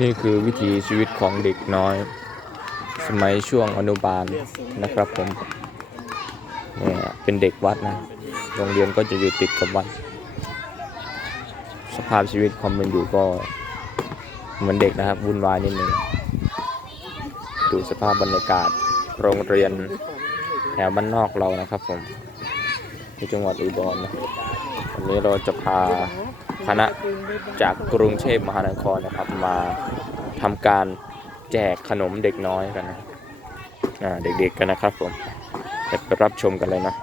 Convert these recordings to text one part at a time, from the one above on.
นี่คือวิถีชีวิตของเด็กน้อย สมัยช่วงอนุบาลนะครับผมเนี่ยเป็นเด็กวัดนะ โรงเรียนก็จะอยู่ติดกับวัด สภาพชีวิตความเป็นอยู่ก็เหมือนเด็กนะครับวุ่นวายนิดนึงดูสภาพบรรยากาศโรงเรียนแถวบ้านนอกเรานะครับผม ที่จังหวัดอุดรนะวันนี้เราจะพาคณะจากกรุงเทพมหานครนะครับ มาทำการแจกขนมเด็กน้อยกันนะอ่าเด็กๆกันนะครับผมเดี๋ยวไปรับชมกันเลยนะ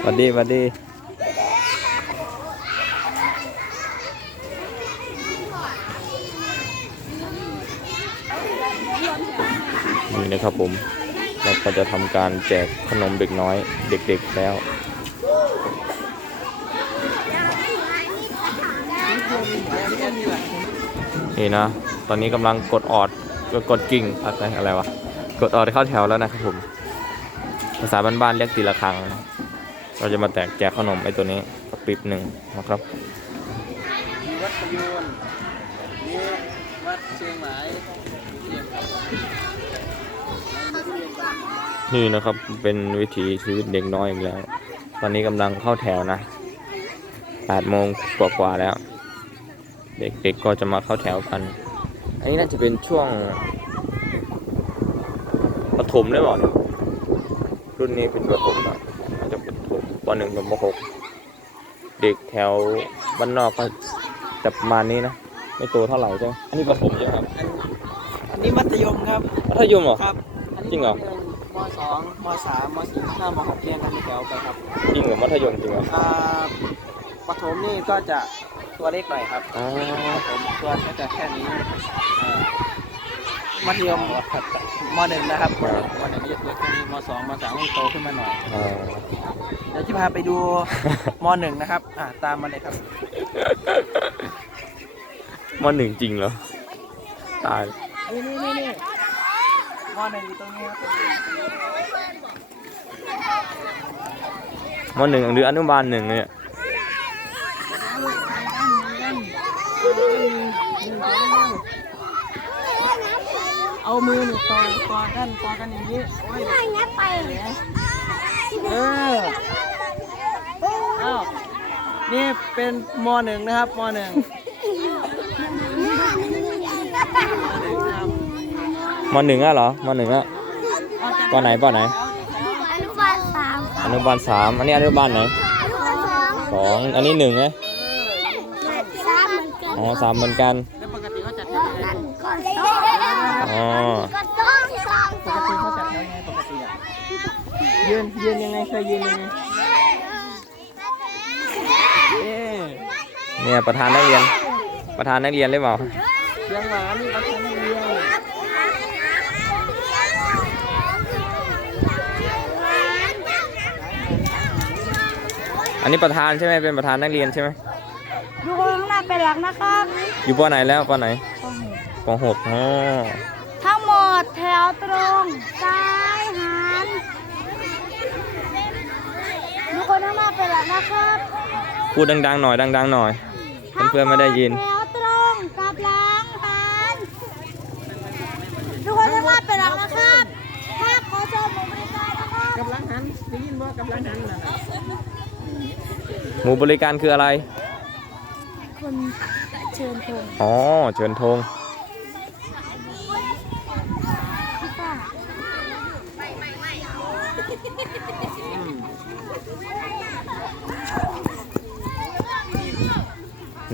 สวัสดีสวัสดี นี่นะครับผมเราก็จะทำการแจกขนมเด็กน้อยเด็กๆแล้วนี่นะ ตอนนี้กำลังกดออดกกดกิ่งอะไรอะไรวะ กดออดเข้าแถวแล้วนะครับผม ภาษาบ้านๆเรียกตีละครังเราจะมาแตกแจกขนมไอ้ตัวนี้สักปิบหนึ่งนะครับมีวัดประยูนมีวัดเชียงหมาย นี่นะครับเป็นวิถีชีวิตเด็กน้อยอีกแล้ว ตอนนี้กำลังเข้าแถวนะ8โมงกว่าๆแล้ว เด็กๆก็จะมาเข้าแถวกัน อันนี้น่าจะเป็นช่วงประถมได้หรอเนี่ยรุ่นนี้เป็นประถมนะน่าจะเป็นประถมปหนึ่งถึงปหกเด็กแถวบ้านนอกก็จะประมาณนี้นะ ไม่โตเท่าไหร่ใช่ไหมอันนี้ประถมใช่ไหมครับอันอันนี้มัธยมครับ มัธยมเหรอครับอันนี้ จริงเหรอมสองมสามมสี่มห้ามหกเรียนกันเป็นแถวไปครับจริงเหรอมัธยมจริงเหรออ่าประถมนี่ก็จะตัวเล็กหน่อยครับอ๋อประถมตัวก็จะแค่นี้อ่ามัธยมมหนึ่งนะครับมหนึ่งมหนึ่งจะตัวแค่นี้มสองมสามก็โตขึ้นมาหน่อยอ๋อเดี๋ยวจะพาไปดูมหนึ่งนะครับอ่าตามมาเลยครับมหนึ่งจริงเหรอตายนี่นี่นี่ นี่มหนึ่งอยู่ตรงนี้ครับมหนึ่งหรืออนุบาลหนึ่งเนี่ยเอามือหนี่งกอดกอดกันกอดกันอย่างนี้โอ้ยไปเอออ้าวนี่เป็นมหนึ่งนะครับมหนึ่ง มหนึ่งอะเหรอมหนึ่งอะปไหนปไหน อนุบาลสามอนุบาลสามอันนี้อนุบาลไหนอนุบาลสองสองอันนี้หนึ่งไงสามเหมือนกันอ๋อสามเหมือนกัน แล้วปกติเขาจัดแถวยังไงก่อนสองอ๋อก่อนสองสองปกติเขาจัดแถวยังไงปกติอะยืนยืนยังไงเคยยืนยังไงเอ๊ะเนี่ยประธานนักเรียน ประธานนักเรียนหรือเปล่า เสียงหวานนี่เขาทำให้เรียน อันนี้ประธานใช่ไหมเป็นประธานนักเรียนใช่ไหมดูคนข้างหน้าเป็นหลักนะครับอยู่ปไหนแล้วปไหนปหกอ๋อทั้งหมดแถวตรงซ้ายหันดูคนข้างหน้าเป็นหลักนะครับ พูดดังๆหน่อยดังๆหน่อย เพื่อนๆไม่ได้ยิน แถวตรงกับหลังหันดูคนข้างหน้าเป็นหลักนะครับถ้าขอชมหมู่บริการนะครับ กำลังหันได้ยินว่ากำลังหันนะนะ หมู่บริการคืออะไร คนเชิญชมอ๋อ เชิญธงพี่ป้า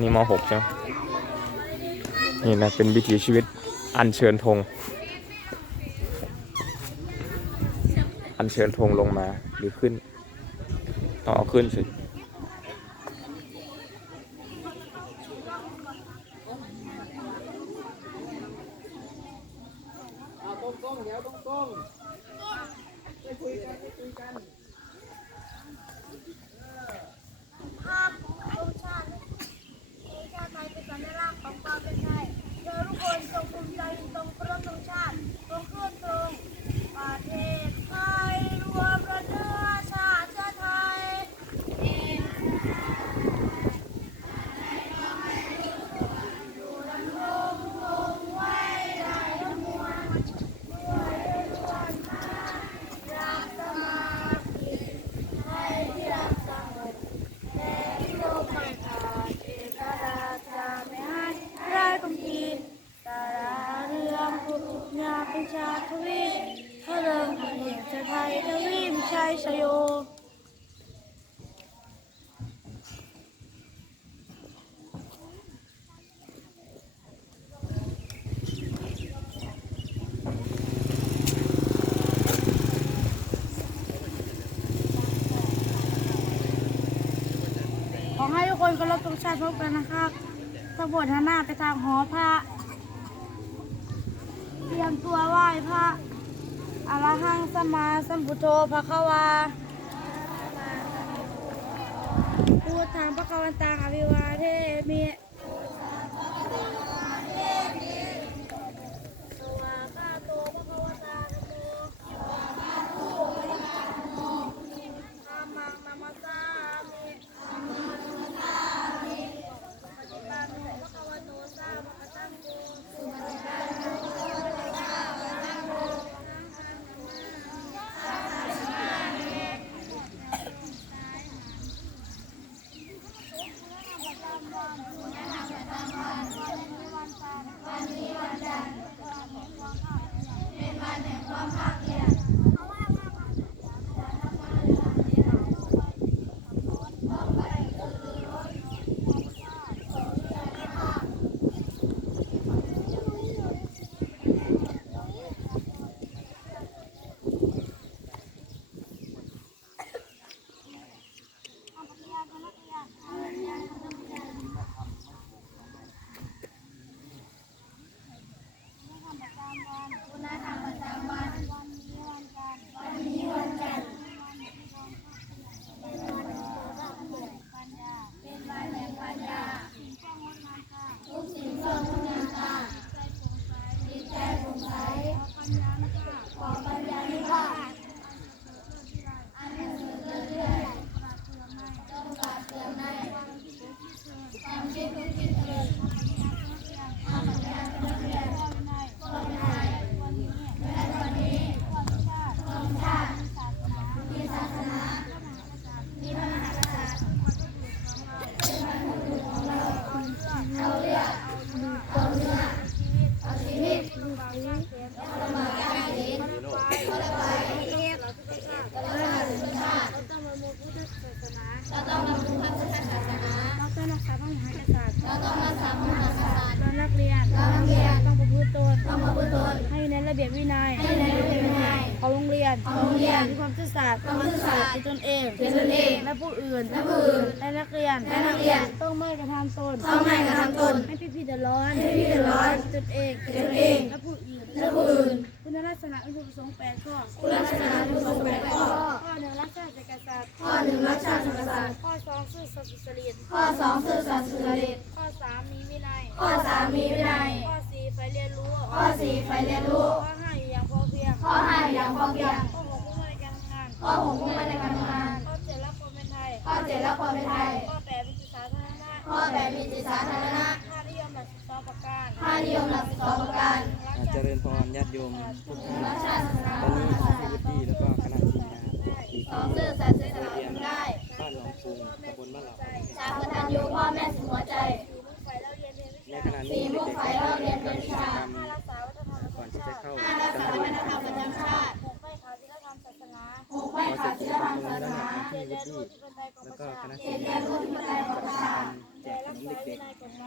นี่มหกใช่ไหมนี่นะ เป็นวิถีชีวิตอันเชิญธง อันเชิญธงลงมาหรือขึ้น ต้องเอาขึ้นสิ เอาตรงๆเดี๋ยวตรงๆไม่คุยกันไม่คุยกัน ภาพของชาติชาติไทยเป็นสัญลักษณ์ของความเป็นไทยเราทุกคนจงภูมิใจตรงเคารพธงชาติตรงเคลื่อนตรงประเทศไทยรวมประเทศชาติ ชโยขอให้ทุกคนเคารพธงชาติพบกันนะครับทั้งหมดหันหน้าไปทางหอพระ เตรียมตัวไหว้พระ อรหังสมมาสัมพุทโธพระขวาพูดทางภะควันตังอภิวาเทมิ นของโรงเรียนมีความซื่อสัตย์ความซื่อสัตย์ในตนเองในตนเองและผู้อื่นและผู้อื่นและนักเรียนและนักเรียนต้องไม่กระทำตนต้องไม่กระทำตนให้พี่พี่ๆเดือดร้อนให้พี่เดือดร้อนตนเองตนเองและผู้อื่นและผู้อื่นคุณลักษณะอุปสงค์แปดข้อคุณลักษณะอุปสงค์แปดข้อข้อหนึ่งรักชาติกษัตริย์ข้อหนึ่งรักชาติกษัตริย์ข้อสองซื่อสัตย์สุจริตข้อสองซื่อสัตย์สุจริตข้อสามมีวินัยข้อสามมีวินัยข้อสี่ไฟเรียนรู้ข้อสี่ไฟเรียนรู้ ยู่อย่างพอเพียงข้อหกมุ่งมั่นในการทำงานข้อหกมุ่งมั่นในการทำงานข้อเจ็ดรักความเป็นไทยข้อเจ็ดรักความเป็นไทยข้อแปดมีจิตสาธารณะข้อแปดมีจิตสาธารณะค่านิยมหลักสิบสองประการค่านิยมหลักสิบสองประการเจริญพรญาติโยมทุกท่านตอนนี้พี่วุฒิแล้วก็คณะทีมงานสองซื่อสัตย์ซื่อสัตย์ทำได้บ้านหนองกรุงตำบลบ้านหล่าชาติกตัญญูพ่อแม่สุหัวใจในขณะสีนี้มุกเด็กไฟเราเรียนเป็นวิชา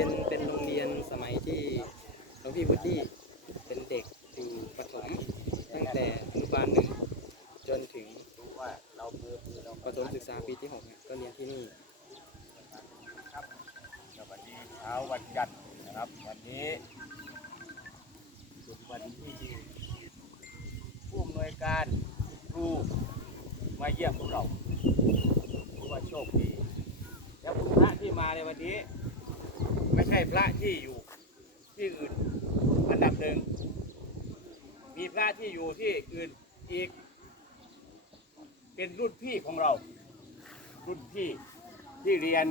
เป็นเป็นโรงเรียนสมัยที่หลวงพี่วุฒิเป็นเด็กอยู่ประถมตั้งแต่อนุบาลหนึ่งจนถึงประถมศึกษาปีที่หกเนี่ยก็เรียนที่นี่สวัสดีเช้าวันจันทร์นะครับ วันนี้เป็นวันที่ผู้อำนวยการครูมาเยี่ยมพวกเราถือว่าโชคดีและภุญะที่มาในวันนี้ ไม่ใช่พระที่อยู่ที่อื่นอันดับหนึ่งมีพระที่อยู่ที่อื่นอีก เป็นรุ่นพี่ของเรา รุ่นพี่ที่เรียน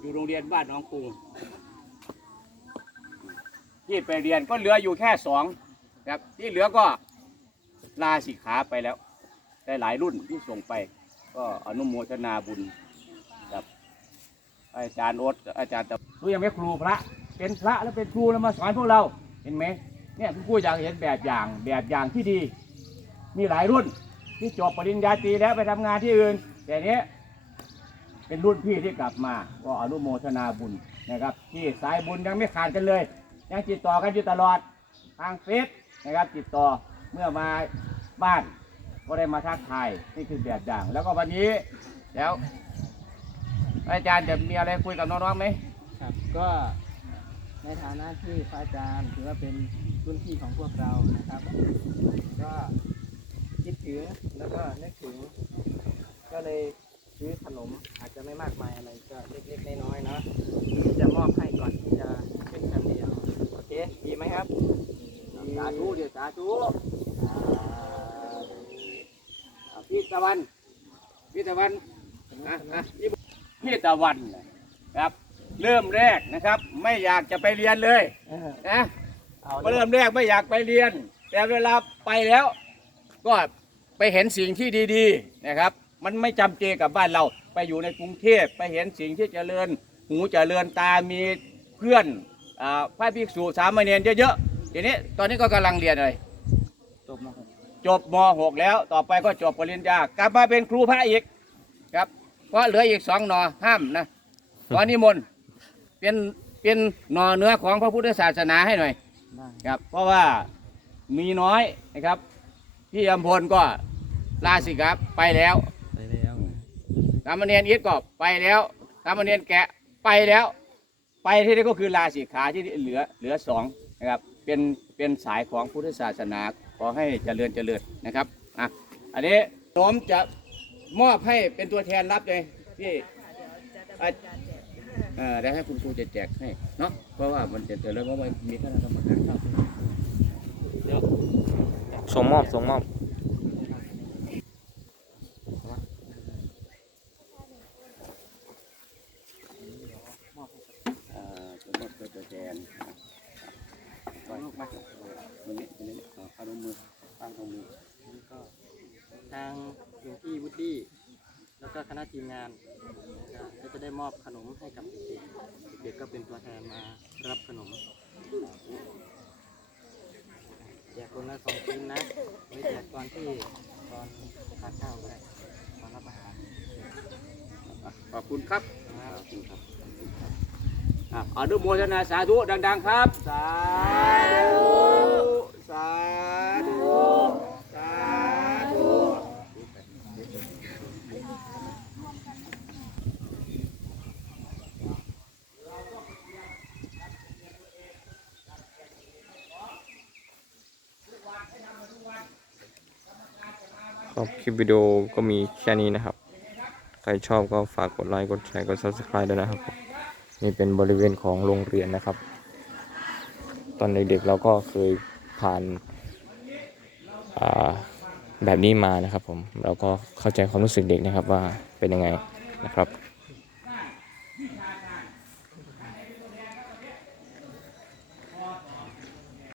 อยู่โรงเรียนบ้านน้องกรุงที่ไปเรียนก็เหลืออยู่แค่สองครับที่เหลือก็ลาสิกขาไปแล้วได้หลายรุ่นที่ส่งไป ก็อนุโมทนาบุญ อาจารย์โอ๊ตอาจารย์ตะรู้ยังไหมครูพระ เป็นพระแล้วเป็นครูแล้วมาสอนพวกเราเห็นไหมเนี่ยคุณครูอยากเห็นแบบอย่างแบบอย่างที่ดี มีหลายรุ่นที่จบปริญญาตรีแล้วไปทำงานที่อื่น แต่เนี้ยเป็นรุ่นพี่ที่กลับมาก็อนุโมทนาบุญนะครับ ที่สายบุญยังไม่ขาดกันเลย ยังติดต่อกันอยู่ตลอดทางเฟซนะครับติดต่อเมื่อมาบ้านก็ได้มาทักทายนี่คือแบบอย่าง แล้วก็วันนี้แล้ว อาจารย์จะมีอะไรคุยกับน้องๆไหมครับก็ในฐานะที่พระอาจารย์ถือว่าเป็นรุ่นพี่ของพวกเรานะครับ ก็คิดถึงแล้วก็นึกถึง ก็เลยซื้อขนมอาจจะไม่มากมายอะไรก็เล็กๆน้อยๆเนาะที่จะมอบให้ก่อนที่จะขึ้นชั้นเรียนโอเคดีไหมครับสาธุเดี๋ยวสาธุอ่าพี่ตะวันพี่ตะวันอะอะนี่ พี่ตะวันนะครับ เริ่มแรกนะครับ ไม่อยากจะไปเรียนเลยเออนะเอาเลเริ่ยมแรกไม่อยากไปเรียน แต่เวลาไปแล้ว ก็ไปเห็นสิ่งที่ดีๆนะครับ มันไม่จำเจกับบ้านเรา ไปอยู่ในกรุงเทพไปเห็นสิ่งที่เจริญ หูเจริญตามีเพื่อนอ่าพระภิกษุสามเณรเยอะๆทีนี้ตอนนี้ก็กำลังเรียนเลยจบมาครับจบม .6 แล้วต่อไปก็จบปริญญากลับมาเป็นครูพระอีกครับ เพราะเหลืออีกสองหนอห้ามนะขอนิมนต์เป็นเป็นหนอเนื้อของพระพุทธศาสนาให้หน่อยได้ครับ เพราะว่ามีน้อยนะครับพี่อำพลก็ลาสิกขาไปแล้วไปแล้วสามเณรอิทก็ไปแล้วสามเณรแกะไปแล้ว ไปที่นี่ก็คือลาสิกขาที่เหลือเหลือสองนะครับเป็นเป็นสายของพุทธศาสนาขอให้เจริญเจริญนะครับอะอันนี้โน้มจะ มอบให้เป็นตัวแทนรับเลยที่อะเออได้ให้คุณครูจะแจกให้เนาะเพราะว่ามันจะเจริญเพราะว่ามีคณะกรรมการครับเดี๋ยวส่งมอบส่งมอบเอ่อจะมอบเป็นตัวแทนไว้ลูกมาวันนี้วันนี้เอาเอาลงมือตั้งตรงมือก็ทาง หลวงพี่วุฒิแล้วก็คณะทีมงานก็จะได้มอบขนมให้กับเด็กๆเด็กๆก็เป็นตัวแทนมารับขนมแจกคนละสองชิ้นนะไม่แจกตอนที่ตอนทานข้าวก็ได้ตอนรับอาหารอะขอบคุณครับขอบคุณครับอะอนุโมทนาสาธุดัง ๆ ครับ สาธุสาธุ ครับคลิปวิดีโอก็มีแค่นี้นะครับ ใครชอบก็ฝากกดไลค์กดแชร์กด subscribe ด้วยนะครับ นี่เป็นบริเวณของโรงเรียนนะครับ ตอนเด็กๆเราก็เคยผ่านแบบนี้มานะครับผมเราก็เข้าใจความรู้สึกเด็กนะครับว่าเป็นยังไงนะครับ